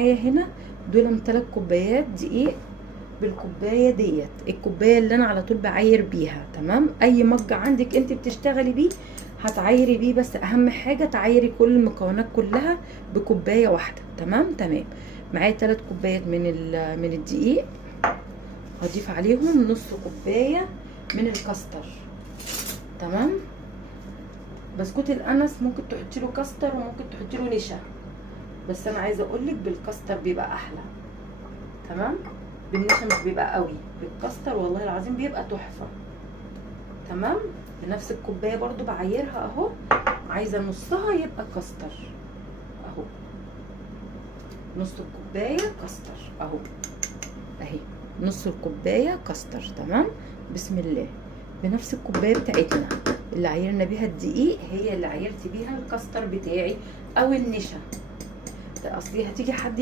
معايا هنا دول 3 كوبايات دقيق بالكوبايه ديت، الكوبايه اللي انا على طول بعاير بيها. تمام، اي مج عندك انت بتشتغلي بيه هتعايري بيه، بس اهم حاجه تعايري كل المكونات كلها بكوبايه واحده. تمام تمام. معايا 3 كوبايات من الدقيق، هضيف عليهم نص كوبايه من الكاستر. تمام، بسكوت الانس ممكن تحطي له كاستر وممكن تحطي له نشا، بس انا عايزه اقول لك بالكاستر بيبقى احلى. تمام، بالنشا مش بيبقى قوي، بالكاستر والله العظيم بيبقى تحفه. تمام، بنفس الكوبايه برضو بعايرها اهو، عايزه نصها يبقى كاستر اهو، نص الكوبايه كاستر اهو، اهي نص الكوبايه كاستر. تمام، بسم الله. بنفس الكوبايه بتاعتنا اللي عايرنا بيها الدقيق هي اللي عايرت بيها الكاستر بتاعي او النشا. اصلي هتيجي حد